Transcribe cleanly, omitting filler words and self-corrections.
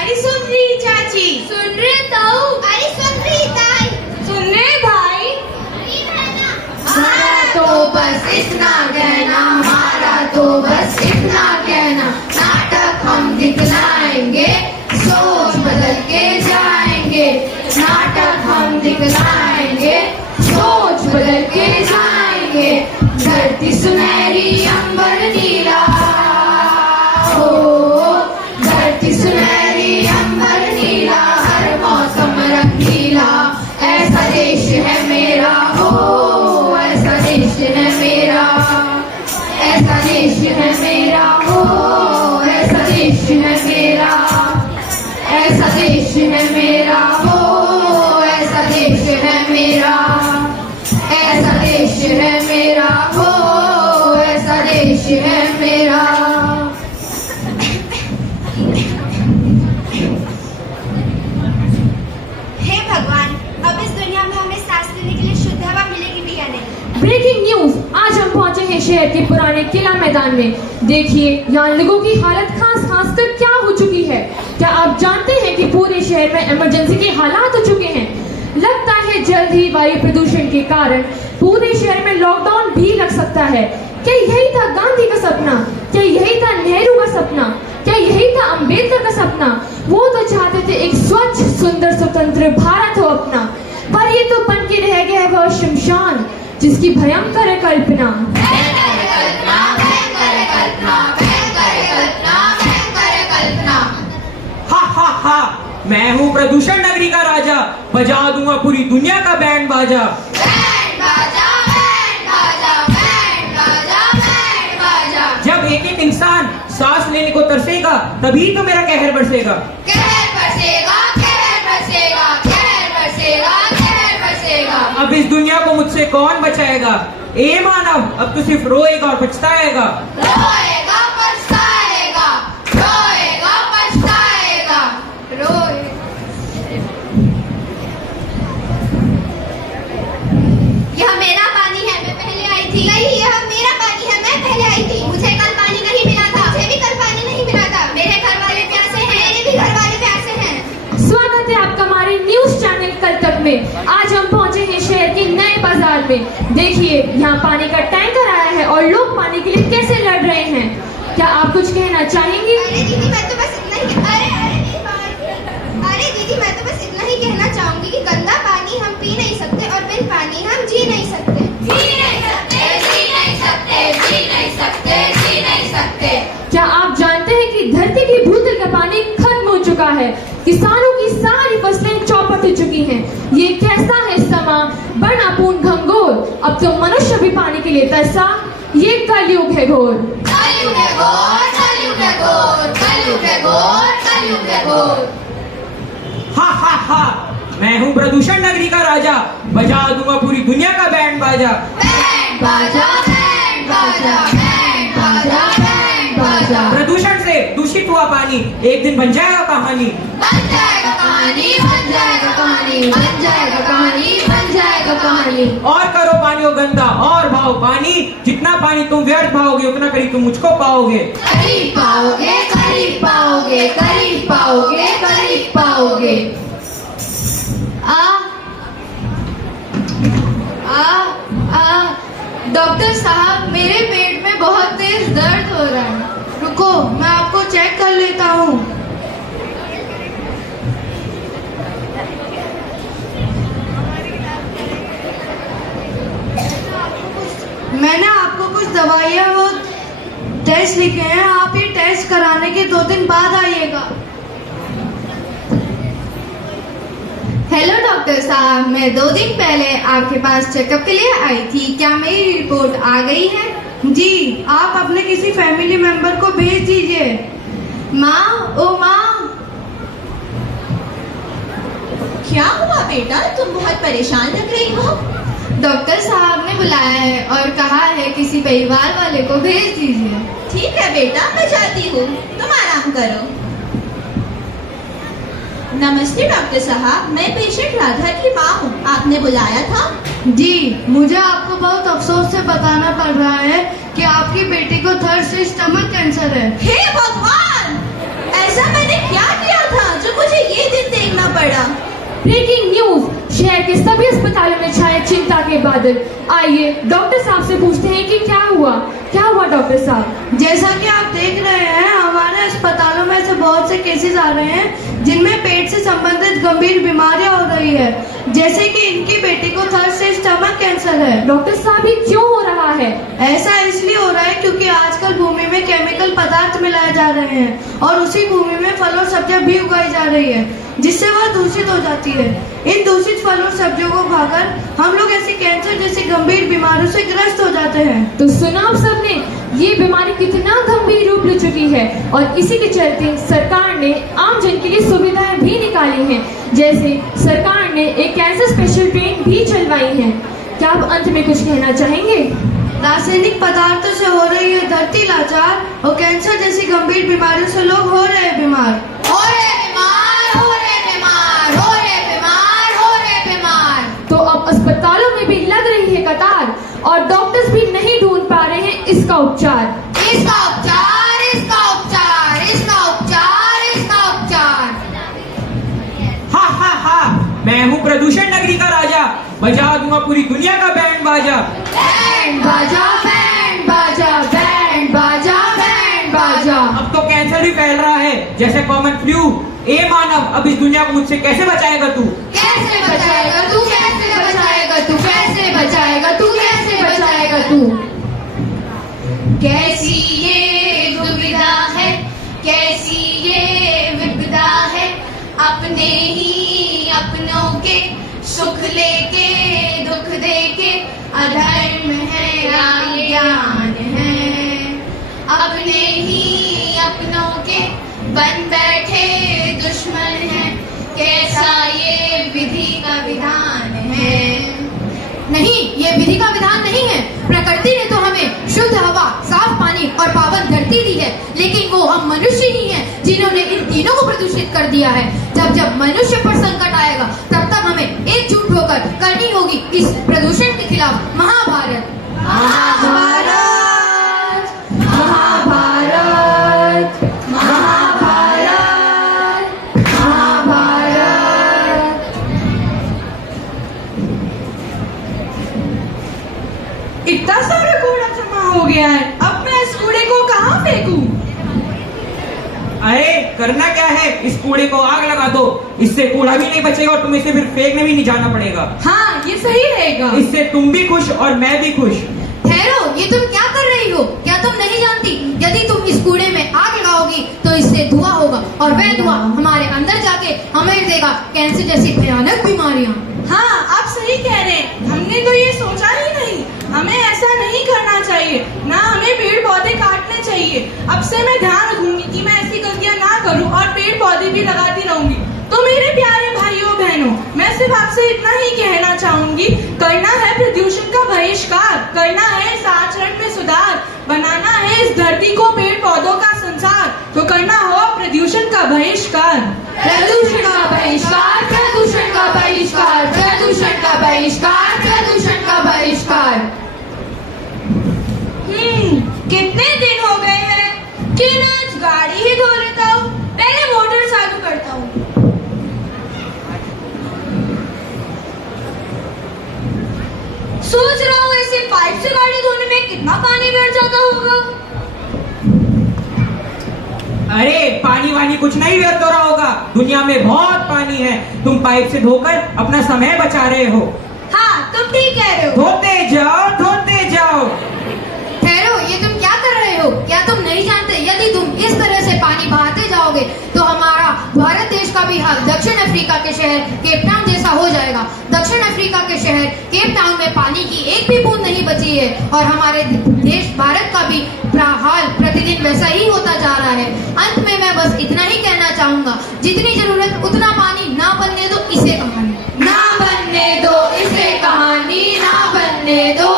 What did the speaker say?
अरे सुन रही चाची, सुन रहे ताऊ? अरे सुन रही ताई, सुन रहे भाई? हमारा तो बस इतना कहना, हमारा तो बस इतना कहना, नाटक हम दिखलाएंगे, सोच बदल के जाएंगे, नाटक हम दिखलाएंगे, सोच बदल के जाएंगे, धरती सुनहरी अंबर नीला, हो धरती सुनहरी अंबर नीला, हर मौसम रंगीला, ऐसा देश है मेरा, हो ऐसा देश है मेरा, ऐसा देश है मेरा, हो ऐसा देश है मेरा, ऐसा देश है मेरा, हो ऐसा देश है मेरा, ऐसा देश है मेरा, हो ऐसा देश है मेरा। हे भगवान, अब इस दुनिया में हमें सांस लेने के लिए शुद्ध हवा मिलेगी भी या नहीं? ब्रेकिंग न्यूज, आज हम पहुंचे हैं शहर के पुराने किला मैदान में। देखिए यहाँ लोगों की हालत खास खास कर क्या हो चुकी है। क्या आप जानते हैं कि पूरे शहर में इमरजेंसी के हालात हो चुके हैं। लगता है जल्द ही वायु प्रदूषण के कारण पूरे शहर में लॉकडाउन भी लग सकता है। क्या यही था गांधी का सपना? क्या यही था नेहरू का सपना? क्या यही था अंबेडकर का सपना? वो तो चाहते थे एक स्वच्छ सुंदर स्वतंत्र भारत हो अपना, पर ये तो बन के रह गया है वह शमशान जिसकी भयंकर कल्पना। हा हा हा, मैं हूँ प्रदूषण नगरी का राजा, बजा दूंगा पूरी दुनिया का बैंड बाजा। बैंड बाजा, बैंड बाजा, बैंड बाजा, बैंड बाजा। जब एक एक इंसान सांस लेने को तरसेगा तभी तो मेरा कहर बरसेगा। कहर बरसेगा, कहर बरसेगा, कहर बरसेगा, कहर बरसेगा। अब इस दुनिया को मुझसे कौन बचाएगा। ए मानव अब तो सिर्फ रोएगा और पछताएगा। रोएगा पछताएगा, रोएगा पछताएगा, रोए। यह मेरा पानी है, मैं पहले आई थी। नहीं, यह मेरा पानी है, मैं पहले आई थी। मुझे कल पानी नहीं मिला था। मुझे भी कल पानी नहीं मिला था। मेरे घर वाले प्यासे हैं। मेरे भी घर वाले प्यासे हैं। स्वागत है आपका हमारे न्यूज चैनल कल तक में। आज हम पहुंचे हैं शहर के नए बाजार में। देखिए यहाँ पानी का टैंकर आया है और लोग पानी के लिए कैसे लड़ रहे हैं। क्या आप कुछ कहना चाहेंगे? अरे दीदी, मैं तो बस इतना ही अरे दीदी, मैं तो बस इतना ही कहना चाहूंगी कि गंदा पानी हम पी नहीं सकते और बिन पानी हम जी नहीं सकते। जी नहीं सकते, जी नहीं सकते, जी नहीं सकते, जी नहीं सकते। क्या आप जानते हैं कि धरती की भूतल का पानी खत्म हो चुका है। किसानों की सारी फसलें चौपट हो चुकी हैं। ये कैसा है समा, बड़ा पूर्ण घंघोर। अब तो मनुष्य भी पानी के लिए तरसा। ये कलयुग है घोर। कलयुग है घोर, कलयुग है घोर, कलयुग है घोर, कलयुग है घोर। हा हा हा, मैं हूँ प्रदूषण नगरी का राजा, बजा दूंगा पूरी दुनिया का बैंड बाजा। बैंड बाजा, बैंड बाजा, बैंड बाजा, बैंड बाजा। प्रदूषण से दूषित हुआ पानी एक दिन बन जाएगा कहानी। बन जाएगा कहानी, बन जाएगा कहानी, बन जाएगा कहानी, बन जाएगा कहानी। और करो पानी को गंदा और भाओ पानी, जितना पानी तुम व्यर्थ भाओगे उतना करीब तुम मुझको पाओगे। करीब पाओगे, करीब पाओगे, करीब पाओगे, करीब पाओगे। डॉक्टर साहब, मेरे पेट में बहुत तेज दर्द हो रहा है। रुको, मैं आपको चेक कर लेता हूँ। मैंने आपको कुछ दवाइयाँ वो टेस्ट लिखे हैं। आप ये टेस्ट कराने के 2 दिन बाद आइएगा। हेलो डॉक्टर साहब, मैं 2 दिन पहले आपके पास चेकअप के लिए आई थी। क्या मेरी रिपोर्ट आ गई है? जी, आप अपने किसी फैमिली मेंबर को भेज दीजिए। माँ, ओ माँ। क्या हुआ बेटा, तुम बहुत परेशान लग रही हो। डॉक्टर साहब ने बुलाया है और कहा है किसी परिवार वाले को भेज दीजिए। ठीक है बेटा, मैं जाती हूँ, तुम आराम करो। नमस्ते डॉक्टर साहब, मैं पेशेंट राधा की माँ हूँ, आपने बुलाया था? जी, मुझे आपको बहुत अफसोस से बताना पड़ रहा है कि आपकी बेटी को थर्ड स्टेज स्टमक कैंसर है। हे भगवान, ऐसा मैंने क्या किया था पड़ा। ब्रेकिंग न्यूज, शहर के सभी अस्पतालों में छाए चिंता के बादल। आइए डॉक्टर साहब से पूछते हैं कि क्या हुआ डॉक्टर साहब। जैसा कि आप देख रहे हैं, हमारे अस्पतालों में ऐसे बहुत से केसेस आ रहे हैं जिनमें पेट से संबंधित गंभीर बीमारियां हो रही है, जैसे कि इनकी बेटी को थर्ड स्टेज स्टमक कैंसर है। डॉक्टर साहब ये क्यों हो रहा है? ऐसा इसलिए हो रहा है क्योंकि आजकल भूमि में केमिकल पदार्थ मिलाए जा रहे हैं और उसी भूमि में फल और सब्जियां भी उगाई जा रही है, जिससे वह दूषित हो जाती है। इन दूषित फल और सब्जियों को खाकर हम लोग ऐसी कैंसर जैसी गंभीर बीमारियों से ग्रस्त हो जाते हैं। तो सुना आप सबने, ये बीमारी कितना गंभीर रूप ले चुकी है और इसी के चलते सरकार ने आम जन के लिए सुविधाएं भी निकाली हैं। जैसे सरकार ने एक कैंसर स्पेशल ट्रेन भी चलवाई है। क्या आप अंत में कुछ कहना चाहेंगे? रासायनिक पदार्थों से हो रही है धरती लाचार और कैंसर जैसी गंभीर बीमारियों से लोग हो रहे हैं बीमार। हो रहे बीमार, हो रहे बीमार, हो रहे बीमार, हो रहे बीमार। तो अब अस्पतालों में भी लग रही है कतार और डॉक्टर्स भी नहीं ढूंढ पा रहे हैं इसका उपचार। इसका उपचार, इसका उपचार, इसका उपचार, इसका उपचार। हा हा हा, मैं हूँ प्रदूषण नगरी का राजा, बजा दूंगा पूरी दुनिया का बैंड बाजा। बैंड बाजा, बैंड बाजा, बैंड बाजा, बैंड बाजा। अब तो कैंसर भी फैल रहा है जैसे कॉमन फ्लू। ए मानव, अब इस दुनिया को मुझसे कैसे बचाएगा तू? कैसे बचाएगा तू, कैसे बचाएगा तू, कैसे बचाएगा तू, कैसे बचाएगा तू? कैसी ये दुविधा है, कैसी ये विपदा है, अपने ही अपनों के सुख लेके दुख देके, अधर्म है या ज्ञान है। अपने ही अपनों के बन बैठे दुश्मन है, कैसा ये विधि का विधान है। नहीं, ये विधि का विधान नहीं है। प्रकृति ने तो हमें शुद्ध हवा, साफ पानी और पावन धरती दी है, लेकिन वो हम मनुष्य ही हैं जिन्होंने इन तीनों को प्रदूषित कर दिया है। जब मनुष्य पर संकट आएगा तब हमें एकजुट होकर करनी होगी इस प्रदूषण के खिलाफ महाभारत। महाभारत, महाभारत, महाभारत, महाभारत। इतना सारा कूड़ा जमा हो गया है, अब मैं इस कूड़े को कहाँ फेंकूं? अरे करना क्या है, इस कूड़े को आग लगा दो, इससे कूड़ा भी नहीं बचेगा और तुम्हें इसे फिर फेंकने भी नहीं जाना पड़ेगा। हाँ, ये सही रहेगा। इससे तुम भी खुश और मैं भी खुश। ठहरो, ये तुम क्या कर रही हो? क्या तुम नहीं जानती, यदि तुम इस कूड़े में आग लगाओगी तो इससे धुआं होगा और वह धुआं हमारे अंदर जाके हमें देगा कैंसर जैसी भयानक बीमारियां। हाँ, आप सही कह रहे हैं, हमने तो ये सोचा ही नहीं। हमें ऐसा नहीं करना चाहिए, ना हमें पेड़ पौधे काटने चाहिए। अब से मैं ध्यान रखूंगी कि मैं ऐसी गलतियां ना करूं और पेड़ पौधे भी लगाती रहूंगी। तो मेरे प्यारे भाइयों बहनों, मैं सिर्फ आपसे इतना ही कहना चाहूंगी, करना है प्रदूषण का बहिष्कार, करना है इस आचरण में सुधार, बनाना है इस धरती को पेड़ पौधों का संसार, तो करना हो प्रदूषण का बहिष्कार। प्रदूषण का बहिष्कार, प्रदूषण का बहिष्कार, प्रदूषण का बहिष्कार, प्रदूषण का बहिष्कार। कितने दिन हो गए हैं कि ना आज गाड़ी ही धो लेता हूँ। पहले मोटर चालू करता हूँ। सोच रहा हूँ ऐसे पाइप से गाड़ी धोने में कितना पानी बैठ जाता होगा। अरे पानी वानी कुछ नहीं व्यर्थ हो रहा होगा, दुनिया में बहुत पानी है, तुम पाइप से धोकर अपना समय बचा रहे हो। हाँ, तुम ठीक कह रहे हो। धोते जाओ, धोते जाओ। ठहरो, ये तुम क्या कर रहे हो? क्या तुम नहीं जानते, यदि तुम इस तरह से पानी बहाते जाओगे तो हमारा भारत देश का भी हाल दक्षिण अफ्रीका के शहर केप टाउन जैसा हो जाएगा। दक्षिण अफ्रीका के शहर केप टाउन में पानी की एक भी बूंद नहीं बची है और हमारे देश भारत का भी हाल प्रतिदिन वैसा ही होता जा रहा है। अंत में मैं बस इतना ही कहना चाहूंगा, जितनी जरूरत उतना पानी, ना बनने दो इसे कहानी, ना बनने दो इसे कहानी, ना बनने दो